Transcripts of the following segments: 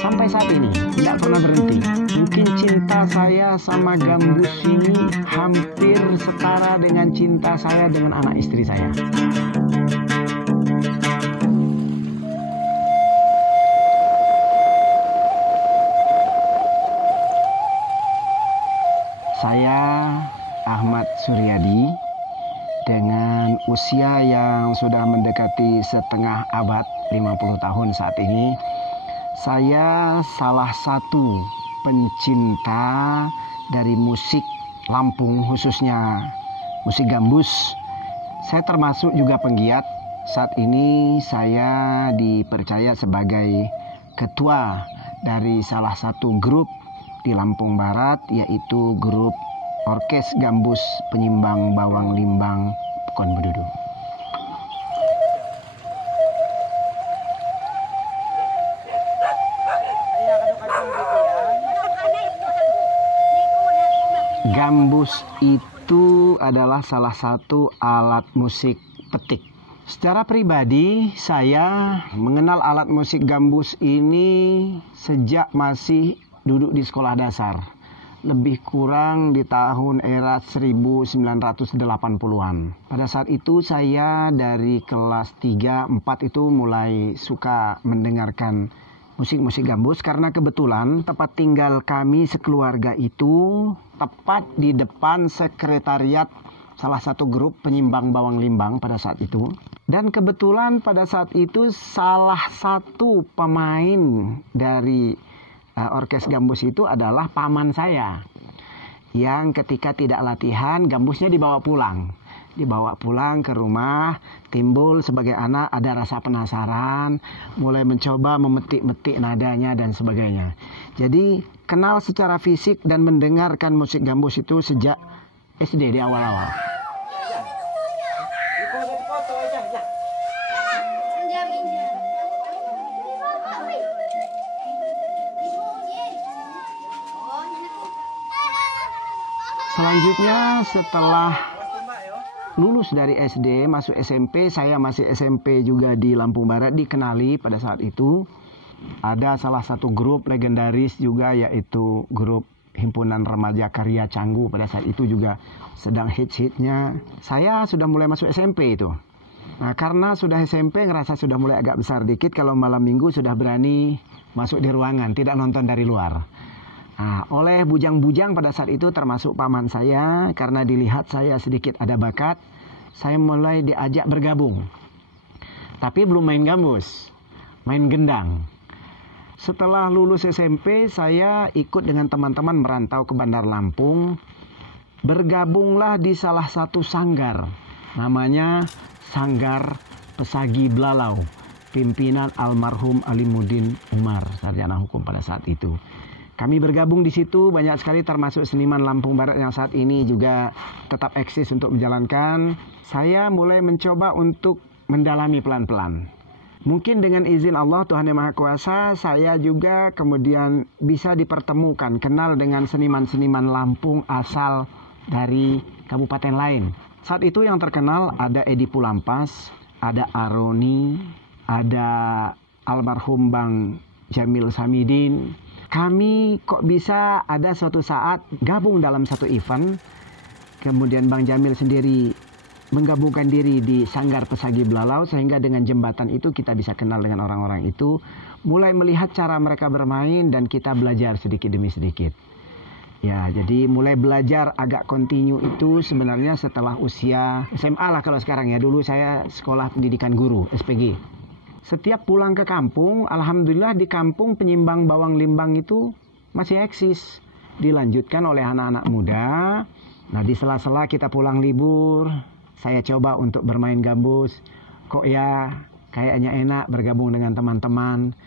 sampai saat ini tidak pernah berhenti. Mungkin cinta saya sama gambus ini hampir setara dengan cinta saya dengan anak istri saya. Saya Ahmad Suryadi dengan usia yang sudah mendekati setengah abad, 50 tahun saat ini. Saya salah satu pencinta dari musik Lampung, khususnya musik gambus. Saya termasuk juga penggiat. Saat ini saya dipercaya sebagai ketua dari salah satu grup di Lampung Barat, yaitu grup Orkes Gambus Penyimbang Bawang Limbang Pekon Bedudu. Gambus itu adalah salah satu alat musik petik. Secara pribadi, saya mengenal alat musik gambus ini sejak masih duduk di sekolah dasar. Lebih kurang di tahun era 1980-an. Pada saat itu saya dari kelas 3, 4 itu mulai suka mendengarkan musik-musik gambus karena kebetulan tempat tinggal kami sekeluarga itu tepat di depan sekretariat salah satu grup penyimbang bawang limbang pada saat itu. Dan kebetulan pada saat itu salah satu pemain dari orkes gambus itu adalah paman saya. Yang ketika tidak latihan, gambusnya dibawa pulang. Dibawa pulang ke rumah, timbul sebagai anak ada rasa penasaran, mulai mencoba memetik-metik nadanya dan sebagainya. Jadi kenal secara fisik dan mendengarkan musik gambus itu sejak SD di awal-awal. Selanjutnya setelah lulus dari SD, masuk SMP, saya masih SMP juga di Lampung Barat, dikenali pada saat itu. Ada salah satu grup legendaris juga, yaitu grup Himpunan Remaja Karya Canggu. Pada saat itu juga sedang hits-hitsnya. Saya sudah mulai masuk SMP itu. Nah, karena sudah SMP, ngerasa sudah mulai agak besar dikit, kalau malam minggu sudah berani masuk di ruangan, tidak nonton dari luar. Nah, oleh bujang-bujang pada saat itu termasuk paman saya, karena dilihat saya sedikit ada bakat, saya mulai diajak bergabung. Tapi belum main gambus, main gendang. Setelah lulus SMP, saya ikut dengan teman-teman merantau ke Bandar Lampung. Bergabunglah di salah satu sanggar, namanya Sanggar Pesagi Belalau. Pimpinan almarhum Alimuddin Umar, sarjana hukum pada saat itu. Kami bergabung di situ, banyak sekali termasuk seniman Lampung Barat yang saat ini juga tetap eksis untuk menjalankan. Saya mulai mencoba untuk mendalami pelan-pelan. Mungkin dengan izin Allah, Tuhan Yang Maha Kuasa, saya juga kemudian bisa dipertemukan, kenal dengan seniman-seniman Lampung asal dari kabupaten lain. Saat itu yang terkenal ada Edi Pulampas, ada Aroni, ada almarhum Bang Jamil Samidin. Kami kok bisa ada suatu saat gabung dalam satu event. Kemudian Bang Jamil sendiri menggabungkan diri di Sanggar Pesagi Belalau, sehingga dengan jembatan itu kita bisa kenal dengan orang-orang itu, mulai melihat cara mereka bermain dan kita belajar sedikit demi sedikit. Ya, jadi mulai belajar agak kontinu itu sebenarnya setelah usia SMA lah kalau sekarang ya. Dulu saya sekolah pendidikan guru, SPG. Setiap pulang ke kampung, alhamdulillah di kampung penyimbang bawang limbang itu masih eksis. Dilanjutkan oleh anak-anak muda. Nah, di sela-sela kita pulang libur, saya coba untuk bermain gambus. Kok ya kayaknya enak bergabung dengan teman-teman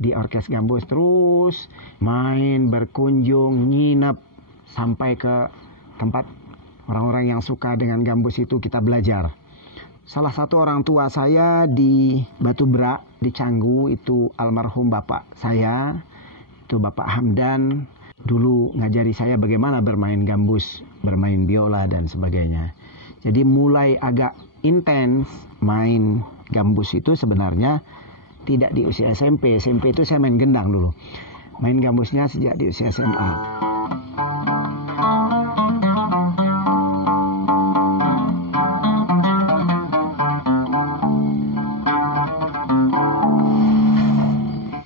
di orkes gambus. Terus main, berkunjung, nginep, sampai ke tempat orang-orang yang suka dengan gambus itu kita belajar. Salah satu orang tua saya di Batu Berak, di Canggu, itu almarhum bapak saya, itu Bapak Hamdan. Dulu ngajari saya bagaimana bermain gambus, bermain biola dan sebagainya. Jadi mulai agak intens main gambus itu sebenarnya tidak di usia SMP. SMP itu saya main gendang dulu. Main gambusnya sejak di usia SMA.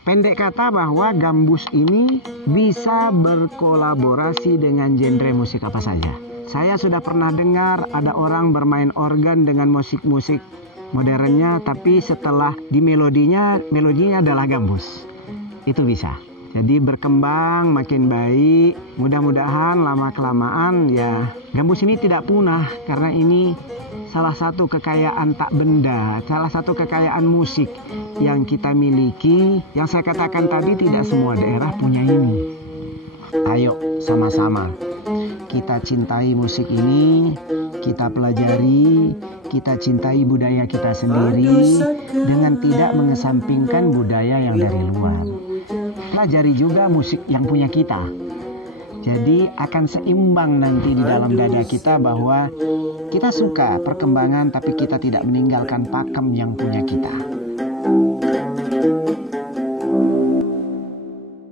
Pendek kata bahwa gambus ini bisa berkolaborasi dengan genre musik apa saja. Saya sudah pernah dengar ada orang bermain organ dengan musik-musik modernnya, tapi setelah di melodinya adalah gambus. Itu bisa. Jadi berkembang makin baik. Mudah-mudahan lama-kelamaan ya gambus ini tidak punah, karena ini salah satu kekayaan tak benda, salah satu kekayaan musik yang kita miliki. Yang saya katakan tadi, tidak semua daerah punya ini. Ayo sama-sama kita cintai musik ini, kita pelajari, kita cintai budaya kita sendiri dengan tidak mengesampingkan budaya yang dari luar. Pelajari juga musik yang punya kita. Jadi akan seimbang nanti di dalam dada kita bahwa kita suka perkembangan, tapi kita tidak meninggalkan pakem yang punya kita.